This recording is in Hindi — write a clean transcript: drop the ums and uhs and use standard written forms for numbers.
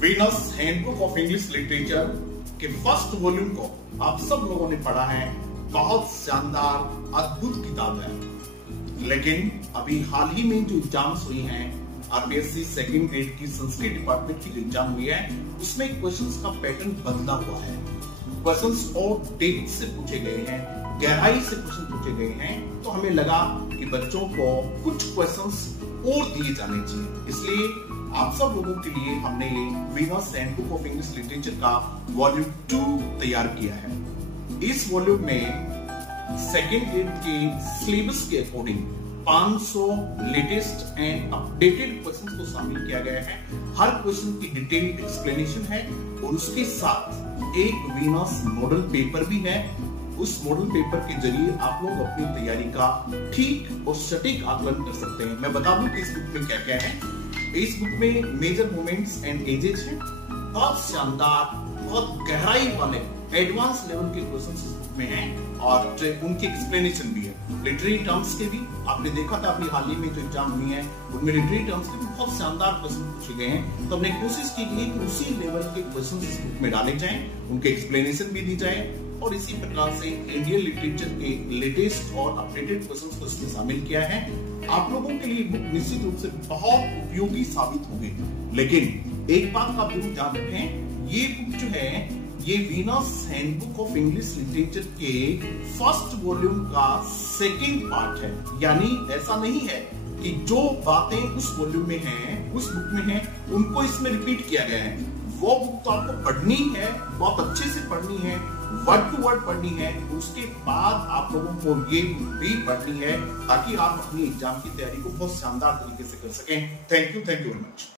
Venus handbook of English literature के फर्स्ट वॉल्यूम को आप सब लोगों ने पढ़ा है। बहुत शानदार अद्भुत किताब है। लेकिन अभी हाल ही में जो एग्जाम्स हुई हैं, आरपीएससी सेकंड ग्रेड की संस्कृत डिपार्टमेंट की जो एग्जाम हुई है, उसमें क्वेश्चंस का पैटर्न बदला हुआ है। क्वेश्चंस और डेप्थ से पूछे गए हैं, गहराई से क्वेश्चन पूछे गए हैं। तो हमें लगा कि बच्चों को कुछ क्वेश्चंस और दिए जाने चाहिए, इसलिए आप सब लोगों के लिए हमने ये Venus handbook of English literature का वॉल्यूम 2 तैयार किया है। इस वॉल्यूम में सेकेंड ग्रेड के सिलेबस के according 500 latest and updated questions को शामिल किया गया है। हर क्वेश्चन की डिटेल्ड एक्सप्लेनेशन है और उसके साथ एक वीनस मॉडल पेपर भी है। उस मॉडल पेपर के जरिए आप लोग अपनी तैयारी का ठीक और सटीक आकलन कर सकते हैं। मैं बता दूं कि इस बुक में क्या क्या है। इस बुक में मेजर मोमेंट्स एंड एजेस हैं। बहुत शानदार, बहुत गहराई वाले एडवांस लेवल के क्वेश्चंस इस बुक में हैं और उनकी एक्सप्लेनेशन भी है। लिटरेरी टर्म्स के भी आपने देखा था, अभी हाल ही में जो एग्जाम हुई है उनमें लिटरेरी टर्म्स के भी बहुत शानदार क्वेश्चन पूछे गए हैं। तो हमने कोशिश की है कि उसी लेवल के क्वेश्चन इस बुक में डाले जाएं, उनके एक्सप्लेनेशन भी दी जाए और इसी प्रकार से इंडियन लिटरेचर के लेटेस्ट और अपडेटेड क्वेश्चंस को इसमें शामिल किया है। आप लोगों के लिए बुक निश्चित रूप से बहुत उपयोगी साबित होगी। लेकिन एक बात आप जरूर ध्यान रखें, ये बुक जो है ये Venus handbook of English literature के फर्स्ट वॉल्यूम का सेकंड पार्ट है। यानी ऐसा नहीं है कि जो बातें उस वॉल्यूम में हैं, उस बुक में हैं, उनको इसमें रिपीट किया गया है। वो बुक तो आपको पढ़नी है, बहुत अच्छे से पढ़नी है, वर्ड टू वर्ड पढ़नी है। उसके बाद आप लोगों को ये भी पढ़नी है ताकि आप अपनी एग्जाम की तैयारी को बहुत शानदार तरीके से कर सकें। Thank you very much.